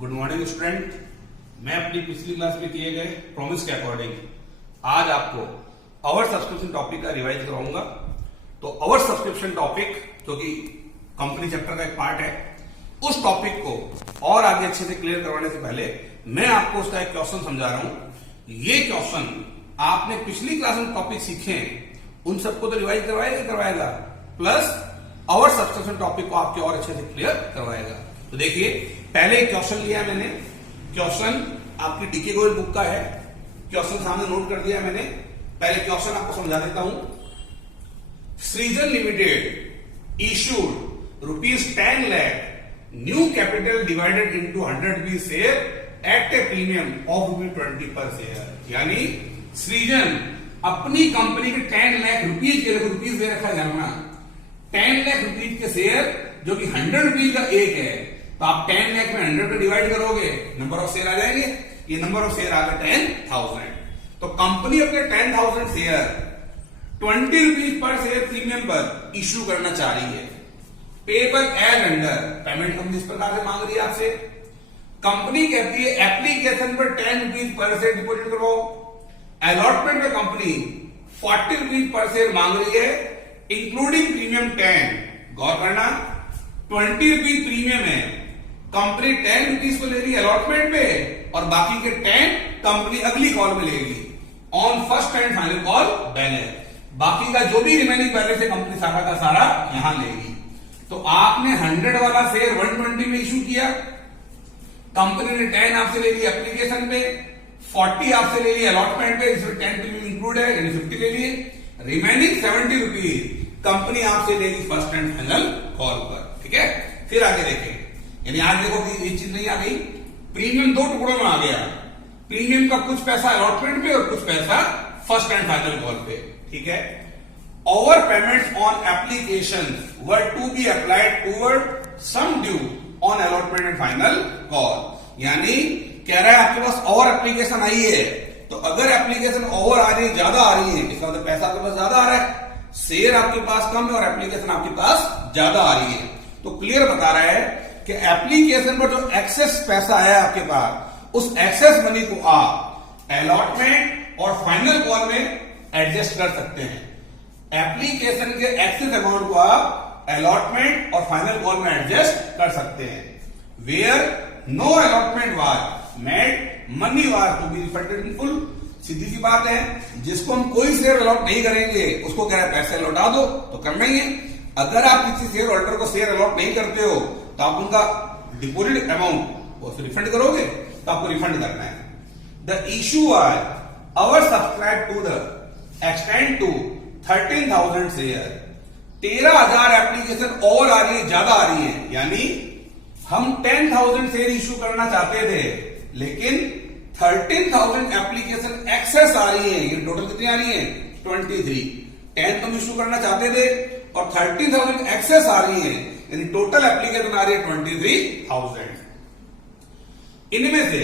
Good morning student. मैं अपनी पिछली क्लास में किए गए प्रॉमिस के अकॉर्डिंग आज आपको आवर सब्सक्रिप्शन टॉपिक का रिवाइज कराऊंगा। तो आवर सब्सक्रिप्शन टॉपिक जो कि कंपनी चैप्टर का एक पार्ट है, उस टॉपिक को और आगे अच्छे से क्लियर करवाने से पहले मैं आपको उसका एक क्वेश्चन समझा रहा हूं। ये क्वेश्चन आपने पिछली क्लास में टॉपिक सीखे हैं उन सबको तो रिवाइज करवाएगा प्लस आवर सब्सक्रिप्शन टॉपिक को आपके और अच्छे से क्लियर करवाएगा। तो देखिए, पहले एक क्वेश्चन लिया मैंने। क्वेश्चन आपकी डीके गोयल बुक का है। क्वेश्चन सामने नोट कर दिया मैंने। पहले क्वेश्चन आपको समझा देता हूं। सृजन limited issued ₹10 lakh new capital divided into 100 rupees share eight A premium of ₹20 पर शेयर। यानी सृजन अपनी कंपनी के 10 लाख रुपीज के रुपीज दे रखा है ना, 10 लाख रुपीज के शेयर जो कि 100 रुपीज का एक है, तो आप 10 लाख में 100 को डिवाइड करोगे, नंबर ऑफ शेयर आ जाएंगे। ये नंबर ऑफ शेयर आ गया 10,000। तो कंपनी अपने 10,000 शेयर 20 रुपीज पर शेयर प्रीमियम पर इश्यू करना चाह रही है। Paper as under payment company इस प्रकार से मांग रही है आपसे। कंपनी कहती है एप्लीकेशन पर 10 रुपीज पर शेयर डिपॉजिट करवाओ। अलॉटमेंट में कंपनी 40 रुपीज पर शेयर मांग रही है इंक्लूडिंग प्रीमियम 10। गौर करना, 20 रुपीज प्रीमियम है, कंपनी 10 रुपीज को ले रही है अलॉटमेंट पे और बाकी के 10 कंपनी अगली कॉल में लेगी on first and final call balance. बाकी का जो भी रिमेनिंग बैलेंस है कंपनी सारा का सारा यहां लेगी। तो आपने 100 वाला शेयर 120 में इश्यू किया, कंपनी ने 10 आपसे ले ली एप्लीकेशन पे, 40 आपसे ले ली अलॉटमेंट पे, इसमें 10 प्रीमियम इंक्लूड है यानी 50 ले लिए। रिमेनिंग 70 रुपीज कंपनी आपसे लेगी फर्स्ट एंड फाइनल कॉल पर। ठीक है, फिर आगे देखें। यानी आज देखो कि ये चीज नहीं आ गई। प्रीमियम दो टुकड़ों में आ गया। प्रीमियम का कुछ पैसा अलॉटमेंट पे और कुछ पैसा फर्स्ट एंड फाइनल कॉल पे। ठीक है, over payments on application were to be applied toward sum due on allotment and final call. यानी कह रहा है आपके पास और एप्लीकेशन आई है, तो अगर एप्लीकेशन ओवर आ रही है, ज्यादा आ रही है, इसका मतलब पैसा आपके पास ज्यादा आ रहा है, शेयर आपके पास कम है और एप्लीकेशन आपके पास ज्यादा आ रही है, तो क्लियर बता रहा है कि एप्लीकेशन पर जो एक्सेस पैसा है आपके पास, उस एक्सेस मनी को आप अलॉटमेंट और फाइनल कॉल में एडजस्ट कर सकते हैं। एप्लीकेशन के एक्सेस अमाउंट को आप अलॉटमेंट और फाइनल कॉल में एडजस्ट कर सकते हैं। Where no allotment was made money was to be refunded in full. सीधी सी बात है, जिसको हम कोई शेयर अलॉट नहीं करेंगे उसको कह रहे हैं पैसे लौटा दो, तो कर लेंगे। अगर आप किसी शेयर होल्डर को शेयर अलॉट नहीं करते हो तो आप उनका डिपॉजिट अमाउंट वो रिफंड करोगे, तो आपको रिफंड करना है। The issue was over subscribe to the extent to 13,000 share. 13,000 application और आ रही है, ज्यादा आ रही है। यानी हम 10,000 शेयर इश्यू करना चाहते थे, लेकिन 13,000 एप्लीकेशन एक्सेस आ रही है। ये टोटल कितनी आ रही है? 23। 10 हम इश्यू करना चाहते थे और 13,000 एक्सेस आ रही है, यानी टोटल एप्लीकेशन आ रही है 23,000। इनमें से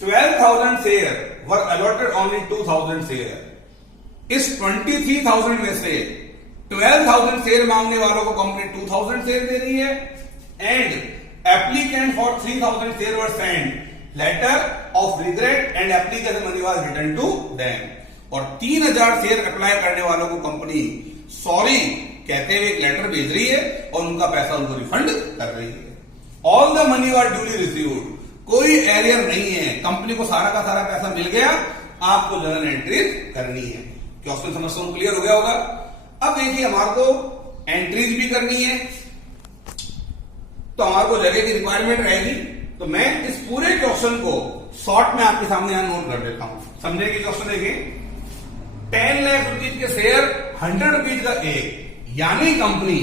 12,000 शेयर वर अलॉटेड ओनली 2,000 शेयर। इस 23,000 में से 12,000 शेयर मांगने वालों को कंपनी 2,000 शेयर दे रही है and applicant for 3,000 share were sent letter of regret and application money was return to them. और 3,000 शेयर अप्लाई करने वालों को कंपनी सॉरी कहते हुए एक लेटर भेज रही है और उनका पैसा उनको रिफंड कर रही है। All the money was duly received. कोई एरियर नहीं है, कंपनी को सारा का सारा पैसा मिल गया, आपको जर्नल एंट्रीज करनी है। क्वेश्चन समझता हूं क्लियर हो गया होगा। अब देखिए, हमारे को एंट्रीज भी करनी है, तो हमारे को जगह की रिक्वायरमेंट रहेगी। तो मैं इस पूरे क्वेश्चन को शॉर्ट में आपके सामने यहां नोट कर देता हूं। समझने की क्वेश्चन देखिए, 10 लाख रुपीज के शेयर 100 रुपीज का एक, यानी कंपनी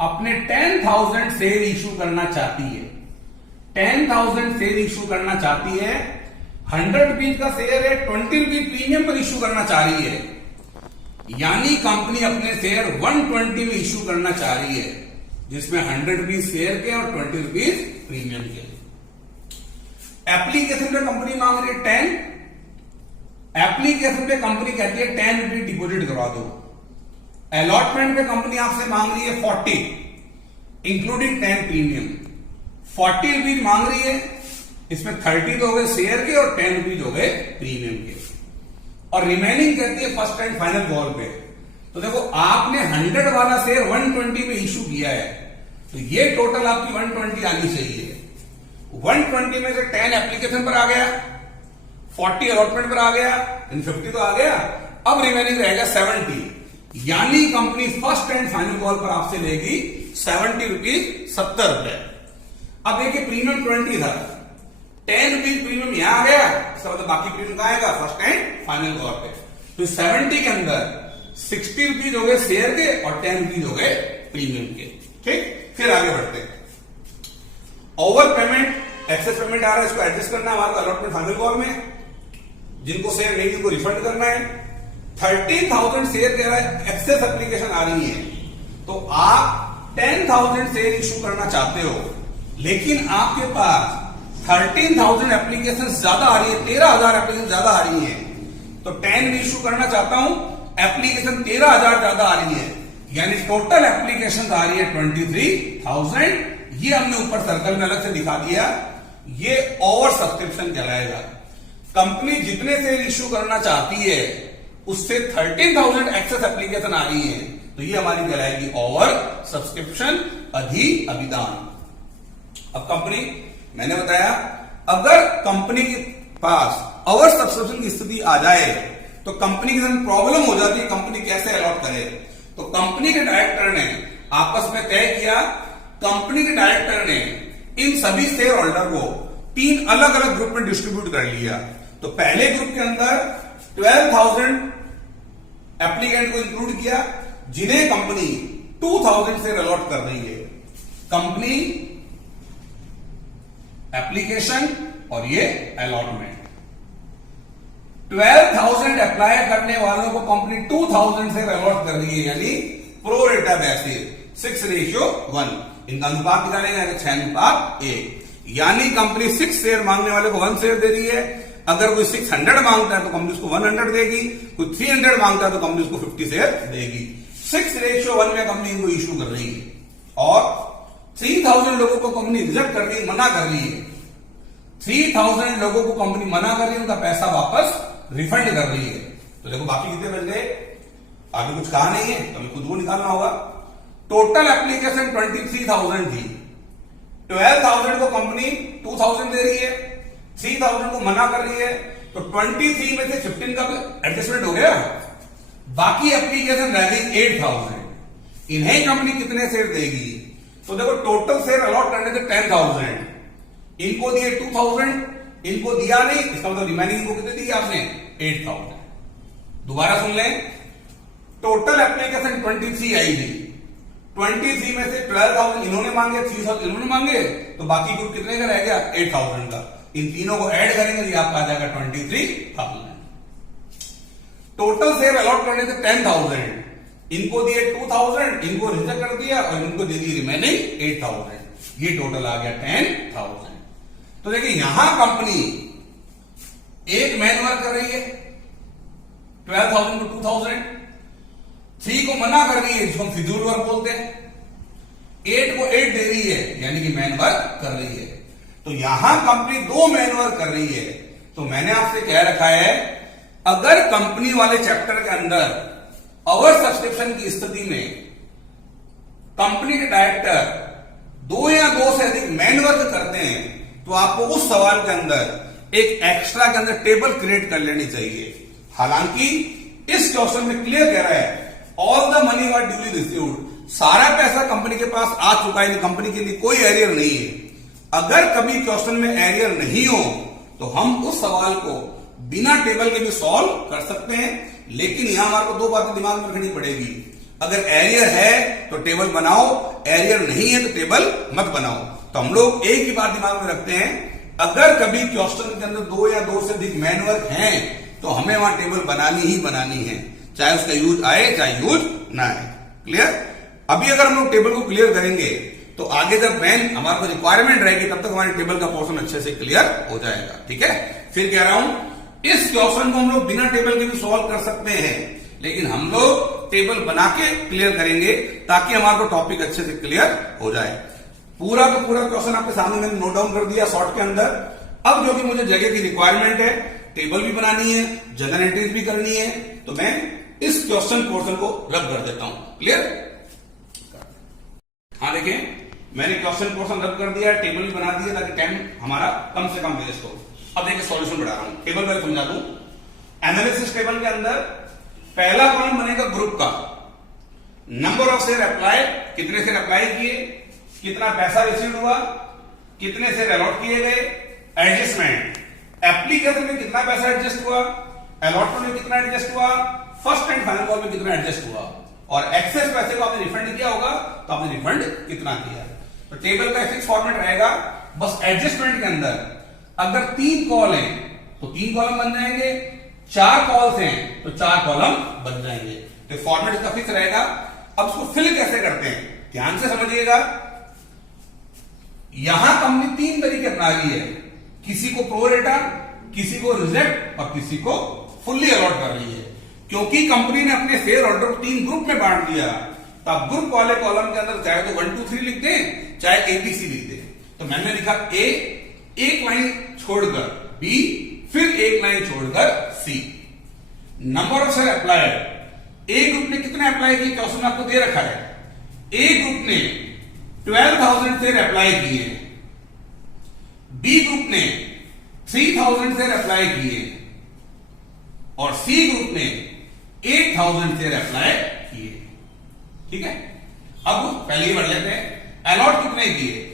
अपने 10,000 शेयर इश्यू करना चाहती है। 10,000 शेयर इश्यू करना चाहती है, 100 रुपीज का शेयर है, 20 रुपीज प्रीमियम पर इश्यू करना चाह रही है, यानी कंपनी अपने शेयर 120 में इश्यू करना चाह रही है, जिसमें 100 रुपीज शेयर के और 20 रुपीज प्रीमियम के। एप्लीकेशन पे कंपनी मांग रही है 10। एप्लीकेशन पे कंपनी कहती है 10 रुपीज डिपॉजिट करवा दो। अलॉटमेंट पे कंपनी आपसे मांग रही है 40 इंक्लूडिंग 10 प्रीमियम। 40 रुपीज मांग रही है, इसमें 30 तो हो गए शेयर के और 10 रुपीज हो गए प्रीमियम के, और रिमेनिंग कहती है फर्स्ट एंड फाइनल कॉल पे। तो देखो आपने 100 वाला शेयर 120 पे इश्यू किया है, तो ये टोटल आपकी 120 आनी चाहिए। 120 में से 10 एप्लीकेशन पर आ गया, 40 अलॉटमेंट पर आ गया, 50 तो आ गया, अब रिमेनिंग रहेगा 70, यानी company first and final call पर आपसे लेगी 70 रुपीज 70 रुपए। अब देखिए प्रीमियम 20 था, 10 रुपीज प्रीमियम यहां आ गया, इसका मतलब बाकी प्रीमियम कहां आएगा, फर्स्ट एंड फाइनल कॉल पे। तो 70 के अंदर 60 रुपीज हो गए शेयर के और 10 रुपीज हो गए प्रीमियम के। ठीक, फिर आगे बढ़ते हैं। ओवर पेमेंट, एक्सेस पेमेंट आ रहा है, इसको एडजस्ट करना है हमारा अलॉटमेंट फाइनल कॉल में। जिनको शेयर नहीं उनको रिफंड करना है। 13,000 शेयर कह रहा है, एक्सेस एप्लीकेशन आ रही है, तो आप 10,000 शेयर इश्यू करना चाहते हो, लेकिन आपके पास 13,000 एप्लीकेशन ज्यादा आ रही है, 13,000 एप्लीकेशन ज्यादा आ रही है, तो 10 भी इश्यू करना चाहता हूं, एप्लीकेशन 13,000 ज्यादा आ रही है, यानी टोटल एप्लीकेशन आ रही है 23,000। ये हमने ऊपर सर्कल में अलग से दिखा दिया, ये ओवर सब्सक्रिप्शन कहलाएगा। कंपनी जितने शेयर इश्यू करना चाहती है उससे 13,000 एक्सेस एप्लीकेशन आ रही है, तो ये हमारी कहलाएगी ओवर सब्सक्रिप्शन, अभिदान। अब कंपनी, मैंने बताया अगर कंपनी के पास ओवर सब्सक्रिप्शन की स्थिति आ जाए तो कंपनी के साथ प्रॉब्लम हो जाती है, कंपनी कैसे अलॉट करे। तो कंपनी के डायरेक्टर ने आपस में तय किया, कंपनी के डायरेक्टर ने इन सभी शेयर होल्डर को 3 अलग अलग ग्रुप में डिस्ट्रीब्यूट कर लिया। तो पहले ग्रुप के अंदर 12,000 एप्लीकेंट को इंक्लूड किया, जिन्हें कंपनी 2,000 शेयर अलॉट कर रही है। कंपनी, एप्लीकेशन और ये अलॉटमेंट। 12,000 अप्लाई करने वालों को कंपनी 2,000 शेयर अलॉट कर रही है, यानी प्रो रेटा बेसिस 6:1। इनका अनुपात कितना रहेगा, 6:1, यानी कंपनी 6 शेयर मांगने वाले को 1 शेयर दे रही है। अगर कोई 600 मांगता है तो कंपनी उसको 100 देगी, कोई 300 मांगता है तो कंपनी उसको 50 शेयर देगी। 6:1 में कंपनी इनको इश्यू कर रही है, और 3,000 लोगों को कंपनी रिजेक्ट कर रही, मना कर रही है। 3,000 लोगों को कंपनी मना कर रही है, उनका पैसा वापस रिफंड कर रही है। तो देखो बाकी कितने बन गए, आगे कुछ कहा नहीं है, तो खुद को निकालना होगा। टोटल एप्लीकेशन 23,000 थी, 12,000 को कंपनी 2,000 दे रही है, 3,000 को मना कर रही है, तो 23 में से 15 का एडजस्टमेंट हो गया, बाकी एप्लीकेशन रह गई 8,000। इन्हें कंपनी कितने शेयर देगी, तो देखो टोटल शेयर अलॉट करने थे 10,000, इनको दिए 2,000, इनको दिया नहीं, इसका मतलब रिमेनिंग को कितने दी आपने, 8,000। दोबारा सुन लें, टोटल एप्लीकेशन 23 आई थी, 23 में से 12,000 इन्होंने मांगे, 3,000 इन्होंने मांगे, तो बाकी ग्रुप कितने का रह गया, 8,000 का। इन तीनों को ऐड करेंगे तो आपका आ जाएगा 23,000। टोटल शेयर अलॉट करने थे 10,000, इनको दिए 2,000, इनको रिजेक्ट कर दिया और इनको दे दी रिमेनिंग 8,000। ये टोटल आ गया 10,000। तो देखिए यहां कंपनी एक मैन वर्क कर रही है, 12,000 को 2,000, 3 को मना कर रही है, जिसको हम फिजूल वर्क बोलते हैं, 8 को 8 दे रही है, यानी कि मैन वर्क कर रही है। तो यहां कंपनी 2 मैन वर्क कर रही है। तो मैंने आपसे कह रखा है, अगर कंपनी वाले चैप्टर के अंदर ओवर सब्सक्रिप्शन की स्थिति में कंपनी के डायरेक्टर 2 या 2 से अधिक मैन वर्क करते हैं, तो आपको उस सवाल के अंदर एक एक्स्ट्रा के अंदर टेबल क्रिएट कर लेनी चाहिए। हालांकि इस क्वेश्चन में क्लियर कह रहा है, all the money were duly received, सारा पैसा कंपनी के पास आ चुका है, कंपनी के लिए कोई एरियर नहीं है। अगर कभी क्वेश्चन में एरियर नहीं हो तो हम उस सवाल को बिना टेबल के भी सॉल्व कर सकते हैं, लेकिन यहां हमारे को 2 बातें दिमाग में रखनी पड़ेगी। अगर एरियर है तो टेबल बनाओ, एरियर नहीं है तो टेबल मत बनाओ। तो हम लोग एक ही बात दिमाग में रखते हैं, अगर कभी क्वेश्चन के अंदर 2 या 2 से अधिक मैन वर्क है तो हमें वहां टेबल बनानी ही बनानी है, चाहे उसका यूज आए चाहे यूज ना आए। क्लियर? अभी अगर हम लोग टेबल को क्लियर करेंगे तो आगे जब मैन हमारे को रिक्वायरमेंट रहेगी तब तक हमारे टेबल का पोर्शन अच्छे से क्लियर हो जाएगा। ठीक है, फिर कह रहा हूं, इस क्वेश्चन को हम लोग बिना टेबल के भी सॉल्व कर सकते हैं, लेकिन हम लोग टेबल बना के क्लियर करेंगे ताकि हमारे को टॉपिक अच्छे से क्लियर हो जाए। पूरा का पूरा क्वेश्चन आपके सामने मैंने नोट डाउन कर दिया शॉर्ट के अंदर। अब जो कि मुझे जगह की रिक्वायरमेंट है, टेबल भी बनानी है, जनरल एंट्रीज भी करनी है, तो मैं इस क्वेश्चन पोर्शन को रद्द कर देता हूं। क्लियर? हाँ देखें, मैंने क्वेश्चन पोर्शन रद्द कर दिया, टेबल भी बना दिया ताकि टाइम हमारा कम से कम वेस्ट हो। अब देखिए सॉल्यूशन बढ़ा रहा हूं, टेबल पहले समझा दूं। एनालिसिस टेबल के अंदर पहला कॉलम बनेगा ग्रुप का, नंबर ऑफ शेयर अप्लाई, कितने शेयर अप्लाई किए, कितना पैसा रिसीव हुआ, कितने शेयर अलॉट किए गए, एडजस्टमेंट, एप्लीकेशन में कितना पैसा एडजस्ट हुआ, अलॉटमेंट में कितना एडजस्ट हुआ, फर्स्ट एंड फाइनल कॉल में कितना एडजस्ट हुआ, और एक्सेस पैसे को आपने रिफंड किया होगा तो आपने रिफंड कितना किया। तो टेबल का फिक्स फॉर्मेट रहेगा। बस एडजस्टमेंट के अंदर अगर 3 कॉल हैं तो 3 कॉलम बन जाएंगे, 4 कॉल्स हैं तो 4 कॉलम बन जाएंगे। तो फॉर्मेट इसका फिक्स रहेगा। अब इसको फिल कैसे करते हैं ध्यान से समझिएगा। यहां कंपनी 3 तरीके अपना रही है, किसी को प्रो रेटा, किसी को रिजेक्ट और किसी को फुल्ली अलॉट कर रही है। क्योंकि कंपनी ने अपने शेयर होल्डर को 3 ग्रुप में बांट दिया, तो आप ग्रुप वाले कॉलम के अंदर चाहे तो 1 2 3 लिख दें, चाहे ABC लिख दें। तो मैंने लिखा A, एक लाइन छोड़कर B, फिर एक लाइन छोड़कर C। Number of share applied, A group ने कितने अप्लाई किए क्वेश्चन आपको दे रखा है। ए ग्रुप ने 12,000 शेयर अप्लाई किए, बी ग्रुप ने 3,000 शेयर अप्लाई किए और सी ग्रुप ने 8,000 शेयर अप्लाई किए। ठीक है, अब पहले ही बढ़ लेते हैं। अलॉट कितने किए?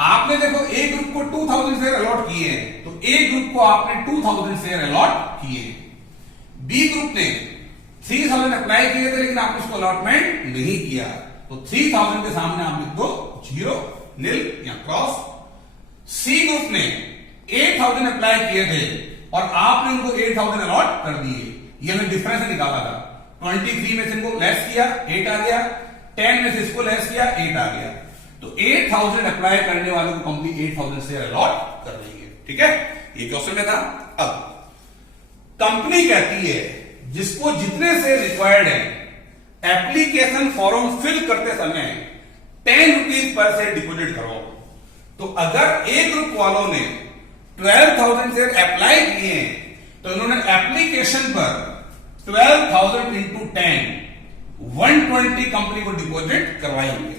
आपने देखो ए ग्रुप को 2,000 शेयर अलॉट किए हैं, तो ए ग्रुप को आपने 2,000 शेयर अलॉट किए। बी ग्रुप ने 3,000 अप्लाई किए थे लेकिन आपने उसको अलॉटमेंट नहीं किया, तो 3,000 के सामने आप लिख दो 0, नील या क्रॉस। सी ग्रुप ने 8,000 अप्लाई किए थे और आपने उनको 8,000 अलॉट कर दिए। ये हमें डिफरेंस निकाला था। 23 में से इनको लेस किया 8 आ गया, 10 में से इसको लेस किया 8 आ गया। तो 8,000 अप्लाई करने वालों को कंपनी 8,000 शेयर अलॉट कर रही है। ठीक है, ये क्वेश्चन में था। अब कंपनी कहती है जिसको जितने शेयर रिक्वायर्ड है, एप्लीकेशन फॉर्म फिल करते समय 10 रुपीज पर शेयर डिपॉजिट करो। तो अगर ए ग्रुप वालों ने 12,000 शेयर अप्लाई किए हैं तो इन्होंने एप्लीकेशन पर 12,000 इंटू 10 120 कंपनी को डिपॉजिट करवाए होंगे।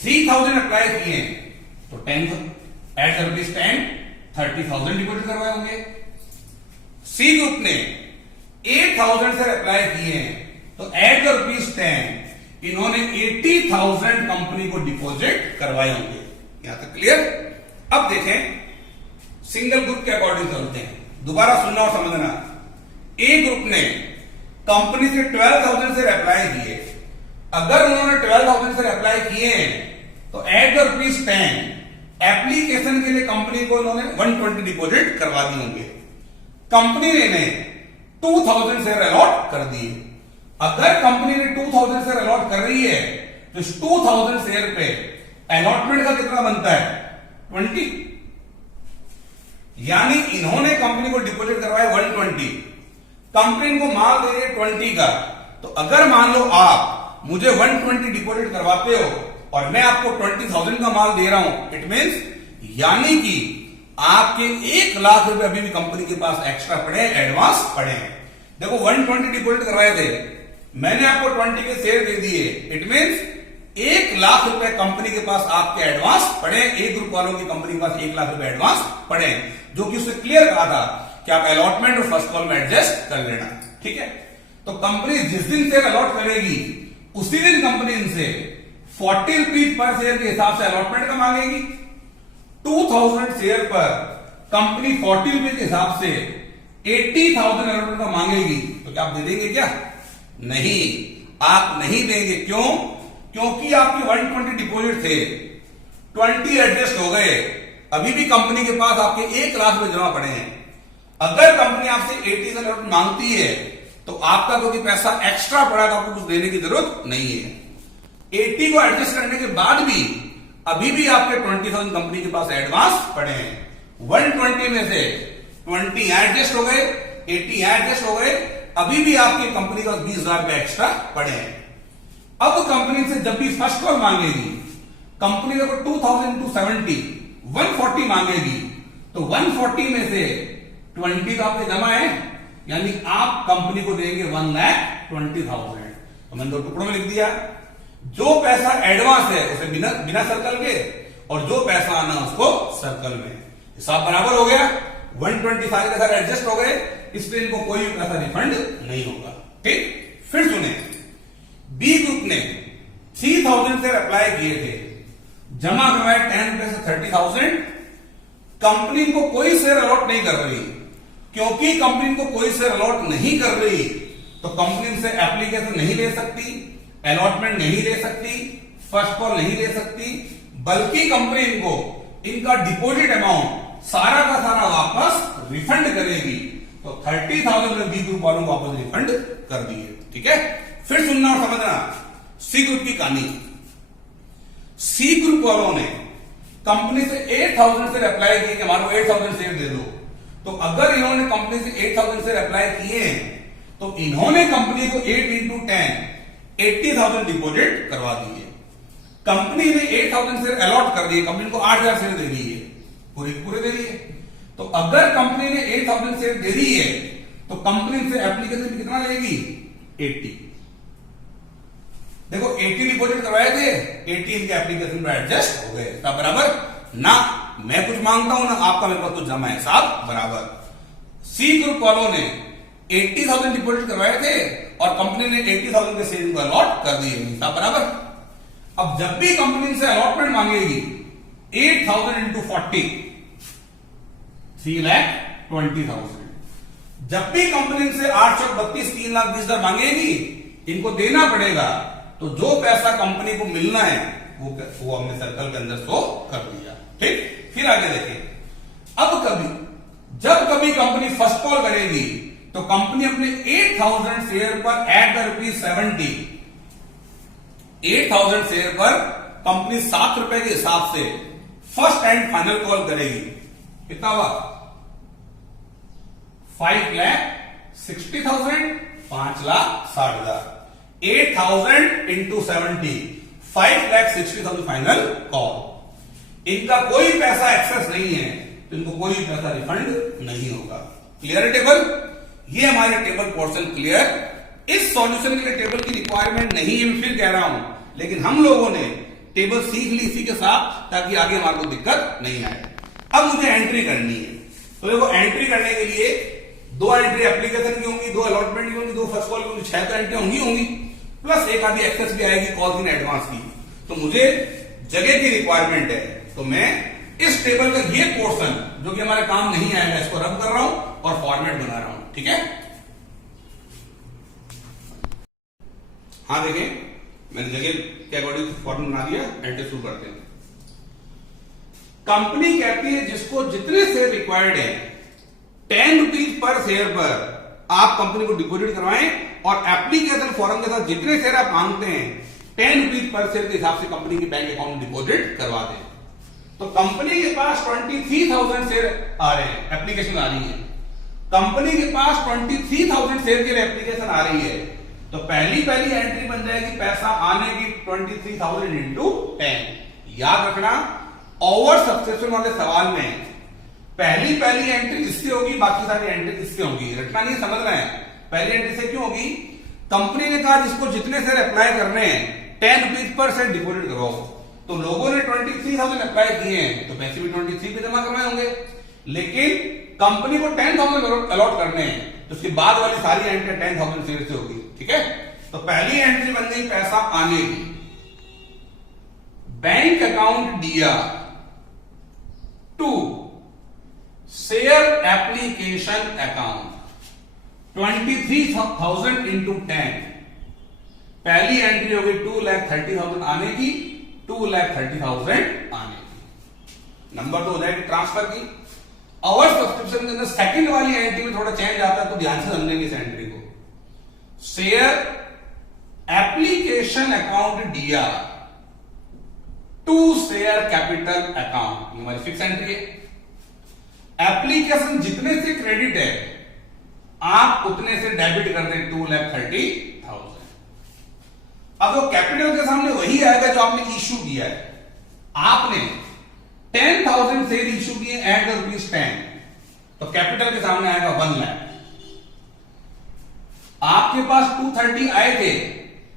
3,000 अप्लाई किए तो 10 एट द रुपीज 10 30,000 डिपॉजिट करवाए होंगे। सी ग्रुप ने 8,000 से अप्लाई किए हैं तो एट द रुपीज 10 इन्होंने 80,000 कंपनी को डिपॉजिट करवाए होंगे। यहां तक क्लियर? अब देखें सिंगल ग्रुप के अकॉर्डिंग चलते हैं, दोबारा सुनना और समझना। ए ग्रुप ने कंपनी से 12,000 से अप्लाई किए, अगर उन्होंने 12,000 से अप्लाई किए हैं तो एट द रुपीज 10 एप्लीकेशन के लिए कंपनी को उन्होंने 120 डिपॉजिट करवा दिए होंगे। कंपनी ने 2,000 शेयर अलॉट कर दिए। अगर कंपनी ने 2,000 शेयर अलॉट कर रही है तो इस 2,000 शेयर पे अलॉटमेंट का कितना बनता है 20, यानी इन्होंने कंपनी को डिपॉजिट करवाया 120, कंपनी को माल दे रही है 20 का। तो अगर मान लो आप मुझे 120 डिपॉजिट करवाते हो और मैं आपको 20,000 का माल दे रहा हूं, इट मीन्स यानी कि आपके 1 लाख रुपए अभी भी कंपनी के पास एक्स्ट्रा पड़े हैं, एडवांस पड़े हैं। देखो 120 डिपॉजिट करवाए थे, मैंने आपको 20 के शेयर दे दिए, इट मीन्स 1 लाख रुपए कंपनी के पास आपके एडवांस पड़े। एक ग्रुप वालों की कंपनी के पास 1 लाख रुपए एडवांस पड़े, जो कि उसने क्लियर कहा था कि आप अलॉटमेंट और फर्स्ट कॉल में एडजस्ट कर लेना। ठीक है, तो कंपनी जिस दिन शेयर अलॉट करेगी उसी दिन कंपनी इनसे 40 रुपीज पर शेयर के हिसाब से अलॉटमेंट का मांगेगी। 2,000 शेयर पर कंपनी 40 रुपीज के हिसाब से 80,000 अलॉटमेंट का मांगेगी, तो क्या आप दे देंगे? क्या नहीं, आप नहीं देंगे। क्यों? क्योंकि आपके 120 डिपॉजिट थे, 20 एडजस्ट हो गए, अभी भी कंपनी के पास आपके 1 लाख रुपए जमा पड़े हैं। अगर कंपनी आपसे 80,000 अलॉटमेंट मांगती है तो आपका क्योंकि पैसा एक्स्ट्रा पड़ा तो आपको कुछ देने की जरूरत नहीं है। 80 को एडजस्ट करने के बाद भी अभी भी आपके 20,000 कंपनी के पास एडवांस पड़े हैं। 120 में से 20 एडजस्ट हो गए, 80 एडजस्ट हो गए, अभी भी आपकी कंपनी के पास 20,000 रुपए एक्स्ट्रा पड़े हैं। अब कंपनी से जब भी फर्स्ट कॉल मांगेगी, कंपनी देखो 2,000 टू 70 140 मांगेगी, तो 140 में से 20 तो आपके जमा है, यानी आप कंपनी को देंगे 1,20,000। तो मैंने 2 टुकड़ों में लिख दिया। जो पैसा एडवांस है उसे बिना सर्कल के, और जो पैसा आना उसको सर्कल में। हिसाब बराबर हो गया, 120 सारे के साथ एडजस्ट हो गए, इसलिए इनको कोई भी पैसा रिफंड नहीं होगा। ठीक, फिर सुने, बी ग्रुप ने 3000 शेयर अप्लाई किए थे, जमा करवाए 10 रुपए से 30,000। कंपनी को कोई शेयर अलॉट नहीं कर रही, क्योंकि कंपनी को कोई शेयर अलॉट नहीं कर रही तो कंपनी से एप्लीकेशन नहीं ले सकती, अलॉटमेंट नहीं ले सकती, फर्स्ट कॉल नहीं ले सकती, बल्कि कंपनी इनको इनका डिपॉजिट अमाउंट सारा का सारा वापस रिफंड करेगी। तो 30,000 में बी ग्रुप वालों को वापस रिफंड कर दिए। ठीक है, फिर सुनना और समझना सी ग्रुप की कहानी। सी ग्रुप वालों ने कंपनी से 8,000 शेयर अप्लाई किए कि हमारे को 8,000 शेयर दे दो। तो अगर इन्होंने कंपनी से 8,000 शेयर अप्लाई किए तो इन्होंने कंपनी को 8 into 10 80,000 डिपॉजिट करवा दिए। कंपनी ने 8,000 शेयर अलॉट कर दिए, कंपनी को 8,000 शेयर दे रही है, पूरे दे रही है। तो अगर कंपनी ने 8,000 शेयर दे रही है तो कंपनी से एप्लीकेशन कितना लेगी? 80। देखो 80 डिपॉजिट करवाए थे, 80 इनके एप्लीकेशन में एडजस्ट हो गए। सब बराबर ना, मैं कुछ मांगता हूं ना आपका मेरे पास तो जमा है, सब बराबर। सी ग्रुप वालों ने 80,000 डिपॉजिट करवाए थे और कंपनी ने 80,000 के शेयर को अलॉट कर दिए, सब बराबर। अब जब भी कंपनी से अलॉटमेंट मांगेगी 8,000 into 40 3,20,000। जब भी कंपनी से 832 3,20,000 मांगेगी, इनको देना पड़ेगा। तो जो पैसा कंपनी को मिलना है वो हमने सर्कल के अंदर शो कर दिया। ठीक, फिर आगे देखिए। अब जब कभी कंपनी फर्स्ट कॉल करेगी तो कंपनी अपने 8,000 शेयर पर एट द ₹70 8,000 शेयर पर कंपनी 7 रुपए के हिसाब से फर्स्ट एंड फाइनल कॉल करेगी। कितना हुआ? 5,60,000 5,60,000। 8,000 into 70 5,60,000 फाइनल कॉल। इनका कोई पैसा एक्सेस नहीं है तो इनको कोई पैसा रिफंड नहीं होगा। क्लियर है टेबल? ये हमारे टेबल पोर्शन क्लियर। इस सॉल्यूशन के लिए टेबल की रिक्वायरमेंट नहीं है, मैं फिर कह रहा हूं, लेकिन हम लोगों ने टेबल सीख ली इसी के साथ ताकि आगे हमारे को दिक्कत नहीं आए। अब मुझे एंट्री करनी है, तो देखो एंट्री करने के लिए 2 एंट्री एप्लीकेशन की होंगी, 2 अलॉटमेंट की होंगी, 2 फर्स्ट कॉल की होंगी, 6 तो एंट्री होंगी, प्लस एक आधी एक्सेस भी आएगी कॉल इन एडवांस की। तो मुझे जगह की रिक्वायरमेंट है, तो मैं इस टेबल का ये पोर्शन जो कि हमारे काम नहीं आएगा इसको रब कर रहा हूं और फॉर्मेट बना रहा हूं। ठीक है, हाँ देखें, मैंने जगह के अकॉर्डिंग फॉर्मेट बना दिया। एंट्री शुरू करते हैं। कंपनी कहती है जिसको जितने शेयर रिक्वायर्ड है 10 रुपीज पर शेयर पर आप कंपनी को डिपॉजिट करवाएं और एप्लीकेशन फॉर्म के साथ जितने शेयर आप मांगते हैं 10 रुपीज पर शेयर के हिसाब से कंपनी के बैंक अकाउंट में डिपॉजिट करवा दें। तो कंपनी के पास 23,000 शेयर आ रहे हैं, एप्लीकेशन आ रही है। कंपनी के पास 23,000 शेयर के लिए एप्लीकेशन आ रही है, तो पहली एंट्री बन जाएगी पैसा आने की 23,000 into 10। याद रखना, ओवर सब्सक्रिप्शन वाले सवाल में पहली एंट्री इससे होगी, बाकी सारी एंट्री इससे होगी। रखना नहीं, समझना है। पहली एंट्री से क्यों होगी? कंपनी ने कहा जिसको जितने शेयर अप्लाई करने हैं 10 रुपीज पर शेयर डिपॉजिट करो, तो लोगों ने 23,000 अप्लाई किए हैं तो पैसे भी 23 पे जमा करवाए होंगे। लेकिन कंपनी को 10,000 अलॉट करने हैं, तो उसके बाद वाली सारी एंट्री 10,000 शेयर से होगी। ठीक है, तो पहली एंट्री बन गई पैसा आने की। बैंक अकाउंट दिया to share application account 23,000 into 10। पहली एंट्री होगी 2,30,000 आने की, 2,30,000 आने की। नंबर 2 हो जाएगी ट्रांसफर की। आवर सब्सक्रिप्शन के अंदर सेकंड वाली एंट्री में थोड़ा चेंज आता है, तो ध्यान से समझेंगे इस एंट्री को। शेयर एप्लीकेशन अकाउंट दिया टू शेयर कैपिटल अकाउंट, ये हमारी फिक्स एंट्री है। एप्लीकेशन जितने से क्रेडिट है आप उतने से डेबिट कर दें 2,30,000। अब वो कैपिटल के सामने वही आएगा जो आपने इश्यू किया है। आपने 10,000 10,000 शेयर इश्यू किए एट द ₹10, तो कैपिटल के सामने आएगा 1 लाख। आपके पास 230 आए थे,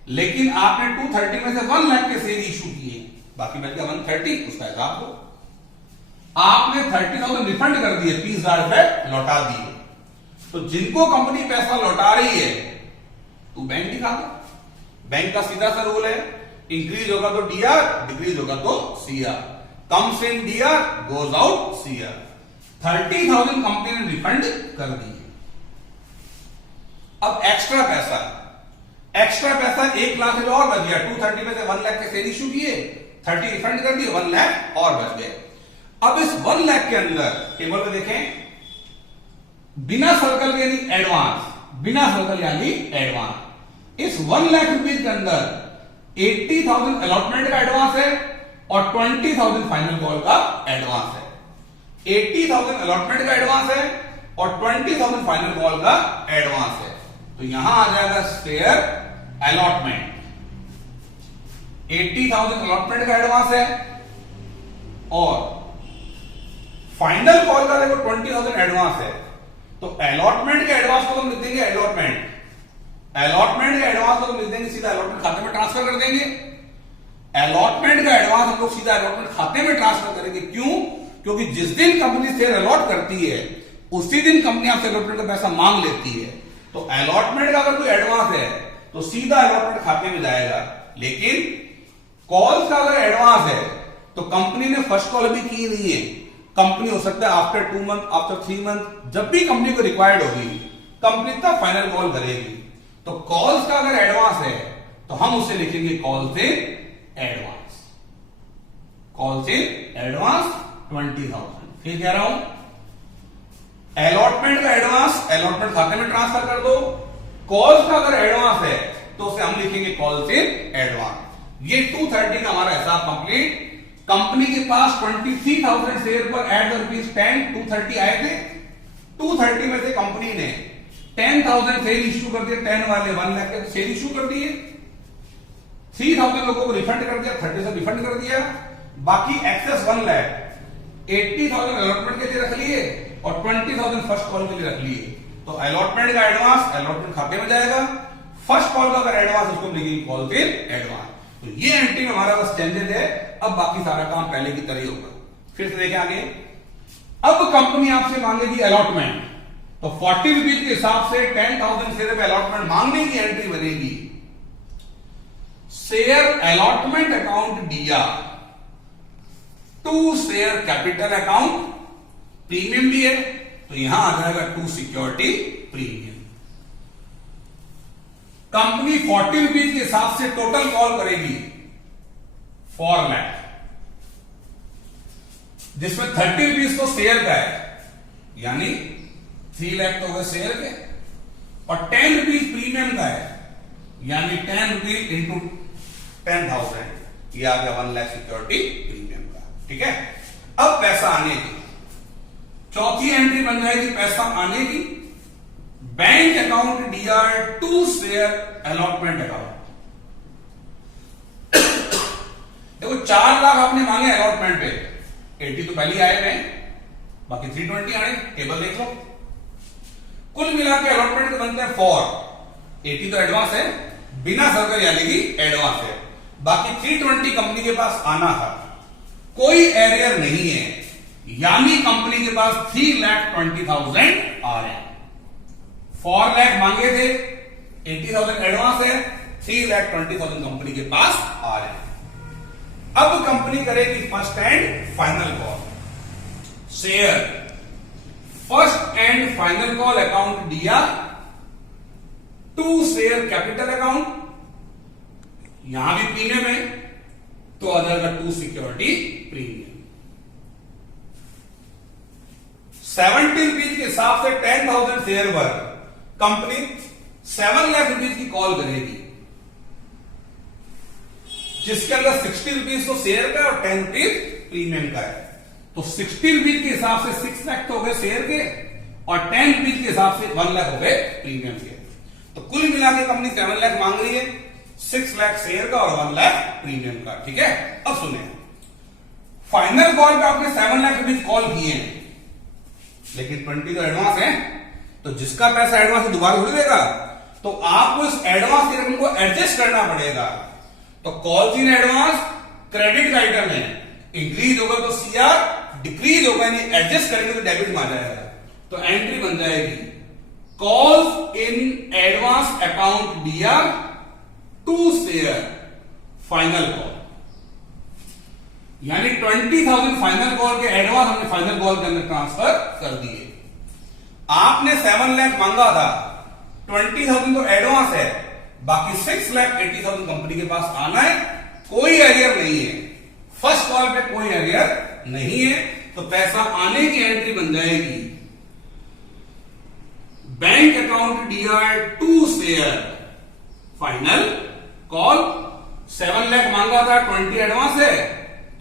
लेकिन आपने 230 में से 1 लाख के शेयर इश्यू किए, बाकी बच गया 130, उसका हिसाब दो। आपने 30,000 रिफंड कर दिए, 30,000 रुपए लौटा दिए। तो जिनको कंपनी पैसा लौटा रही है, तू बैंक दिखा दो। बैंक का सीधा सा रूल है, इंक्रीज होगा तो डीआर, डिक्रीज होगा तो CR. Comes in DR, goes out CR. 30,000 company ने रिफंड कर दिए। अब एक्स्ट्रा पैसा 1 लाख जो और बच गया, 230 में से 1 लाख के शेयर इश्यू किए, 30 रिफंड कर दिए, 1 लाख और बच गए। अब इस 1 लाख के अंदर टेबल में देखें, बिना सर्कल यानी एडवांस, बिना सर्कल यानी एडवांस, इस 1 लाख रुपीज के अंदर 80,000 अलॉटमेंट का एडवांस है और 20,000 फाइनल कॉल का एडवांस है। 80,000 अलॉटमेंट का एडवांस है और 20,000 फाइनल कॉल का एडवांस है। तो यहां आ जाएगा शेयर अलॉटमेंट। 80,000 अलॉटमेंट का एडवांस है और फाइनल कॉल का देखो 20,000 एडवांस है। तो अलॉटमेंट के एडवांस को हम लिख देंगे अलॉटमेंट का एडवांस को लिख देंगे सीधा अलॉटमेंट खाते में ट्रांसफर कर देंगे। अलॉटमेंट का एडवांस हम लोग सीधा अलॉटमेंट खाते में ट्रांसफर करेंगे। क्यों? क्योंकि जिस दिन कंपनी शेयर अलॉट करती है उसी दिन कंपनी आपसे अलॉटमेंट का पैसा मांग लेती है। तो अलॉटमेंट का अगर कोई एडवांस है तो सीधा अलॉटमेंट खाते में जाएगा, लेकिन कॉल का अगर एडवांस है तो कंपनी ने फर्स्ट कॉल भी की नहीं है। कंपनी हो सकता है आफ्टर 2 मंथ, आफ्टर 3 मंथ, जब भी कंपनी को रिक्वायर्ड होगी कंपनी तब फाइनल कॉल करेगी। तो कॉल्स का अगर एडवांस है तो हम उसे लिखेंगे कॉल से एडवांस। कॉल से एडवांस 20,000। फिर कह रहा हूं अलॉटमेंट का एडवांस अलॉटमेंट खाते में ट्रांसफर कर दो। कॉल्स का अगर एडवांस है तो उसे हम लिखेंगे कॉल से एडवांस। ये 230 का हमारा हिसाब कंप्लीट। कंपनी के पास 23,000 शेयर पर एट द ₹10 230 आए थे। 230 में से कंपनी ने 10,000 शेयर इश्यू कर दिए, 10 वाले 1 लाख के शेयर इश्यू कर दिए। 3,000 लोगों को रिफंड कर दिया, 30 से रिफंड कर दिया। बाकी एक्सेस 1 लाख 80,000 अलॉटमेंट के लिए रख लिए और 20,000 फर्स्ट कॉल के लिए रख लिए। तो अलॉटमेंट का एडवांस अलॉटमेंट खाते में जाएगा। फर्स्ट कॉल का अगर एडवांस उसको लिखेंगे कॉल से एडवांस। तो ये एंट्री में हमारा बस चेंजेस है। अब बाकी सारा काम पहले की तरह ही होगा। फिर से देखें आगे। अब कंपनी आपसे मांगेगी अलॉटमेंट, तो 40 रुपीज के हिसाब से 10,000 शेयर पे अलॉटमेंट मांगने की एंट्री बनेगी। शेयर अलॉटमेंट अकाउंट दिया to share capital account, premium भी है तो यहां आ जाएगा to security premium. Company 40 rupees के हिसाब से टोटल कॉल करेगी 4 लाख, जिसमें 30 रुपीज तो शेयर का है, यानी 3 लाख तो हो गए शेयर के, और 10 रुपीज प्रीमियम का है, यानी 10 रुपीज इंटू 10,000, ये आ गया 1 लाख सिक्योरिटी प्रीमियम का। ठीक है। अब पैसा आने की चौथी एंट्री बन जाएगी पैसा आने की। Bank account DR to share allotment account. देखो 4 लाख आपने मांगे अलॉटमेंट पे, 80 तो पहले आए गए, बाकी 320 आए। टेबल देख लो, कुल मिला के अलॉटमेंट के बनते हैं 4। 80 तो एडवांस है, बिना सर्कल यानी कि एडवांस है, बाकी 320 कंपनी के पास आना था। कोई एरियर नहीं है, यानी कंपनी के पास 3,20,000 आ रहे हैं। 4 लाख मांगे थे, 80,000 एडवांस है, 3,20,000 कंपनी के पास आ रहे हैं। अब कंपनी करेगी first and final call. Share first and final call account दिया टू शेयर कैपिटल अकाउंट, यहां भी प्रीमियम है तो आ जाएगा टू सिक्योरिटी प्रीमियम। 70 रुपीज के हिसाब से 10,000 शेयर पर कंपनी 7 लाख रुपीज की कॉल करेगी, जिसके अंदर 60 रुपीज तो शेयर का और 10 रुपीज प्रीमियम का है। तो 60 रुपीज के हिसाब से 6 लाख तो हो गए शेयर के और 10 रुपीज के हिसाब से 1 लाख हो गए प्रीमियम के। तो कुल मिला के कंपनी 7 लाख मांग रही है, 6 लाख शेयर का और 1 लाख प्रीमियम का। ठीक है। अब सुने, फाइनल कॉल पे आपने 7 लाख रुपीज कॉल किए हैं, लेकिन 20 तो एडवांस है, तो जिसका पैसा एडवांस है दोबारा थोड़ी देगा, तो आपको इस एडवांस की रकम को एडजस्ट करना पड़ेगा। तो कॉल्स इन एडवांस क्रेडिट का आइटम है, इंक्रीज होगा तो सीआर, डिक्रीज होगा यानी एडजस्ट करेंगे तो डेबिट में आ जाएगा। तो एंट्री बन जाएगी calls in advance account DR to share final call, यानी 20,000 फाइनल कॉल के एडवांस हमने फाइनल कॉल के अंदर ट्रांसफर कर दिए। आपने 7 लाख मांगा था, 20,000 तो एडवांस है, बाकी 6,80,000 कंपनी के पास आना है, कोई एरियर नहीं है, फर्स्ट कॉल पे कोई एरियर नहीं है, तो पैसा आने की एंट्री बन जाएगी bank account DR to share final call. 7 lakh मांगा था, 20 एडवांस है,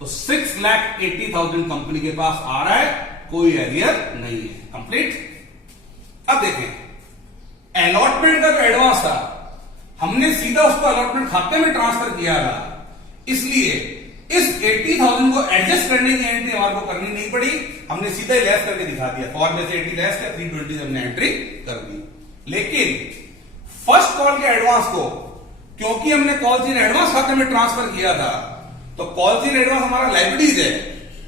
तो 6,80,000 कंपनी के पास आ रहा है, कोई एरियर नहीं है, कंप्लीट। अब देखें अलॉटमेंट का जो एडवांस था हमने सीधा उसको अलॉटमेंट खाते में ट्रांसफर किया था, इसलिए इस 80,000 को एडजस्ट करने की एंट्री हमारे को करनी नहीं पड़ी, हमने सीधा ही लेस करके दिखा दिया। फॉर्म में से 80 लेस का 320 हमने एंट्री कर दी। लेकिन फर्स्ट कॉल के एडवांस को क्योंकि हमने कॉल्स इन एडवांस खाते में ट्रांसफर किया था, तो कॉल्स इन एडवांस हमारा लाइबिलिटीज है,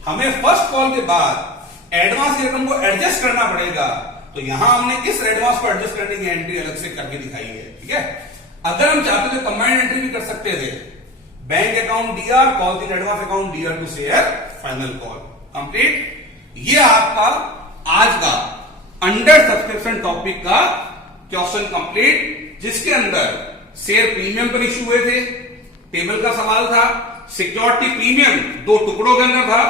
हमें फर्स्ट कॉल के बाद एडवांस की रकम को एडजस्ट करना पड़ेगा, तो यहां हमने इस एडवांस को एडजस्ट करने की एंट्री अलग से करके दिखाई है। ठीक है, अगर हम चाहते तो कंबाइंड एंट्री भी कर सकते थे, bank account DR, call in advance account DR to share final call, complete. ये आपका आज का अंडर सब्सक्रिप्शन टॉपिक का क्वेश्चन कंप्लीट, जिसके अंदर शेयर प्रीमियम पर इश्यू हुए थे, टेबल का सवाल था, सिक्योरिटी प्रीमियम 2 टुकड़ों के अंदर था,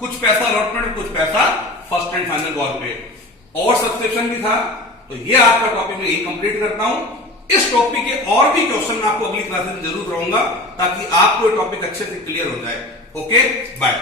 कुछ पैसा अलॉटमेंट, कुछ पैसा फर्स्ट एंड फाइनल कॉल पे, और सब्सक्रिप्शन भी था। तो ये आपका टॉपिक मैं यही कंप्लीट करता हूं। इस टॉपिक के और भी क्वेश्चन मैं आपको अगली क्लास में जरूर कराऊंगा, ताकि आपको ये टॉपिक अच्छे से क्लियर हो जाए। Okay, bye.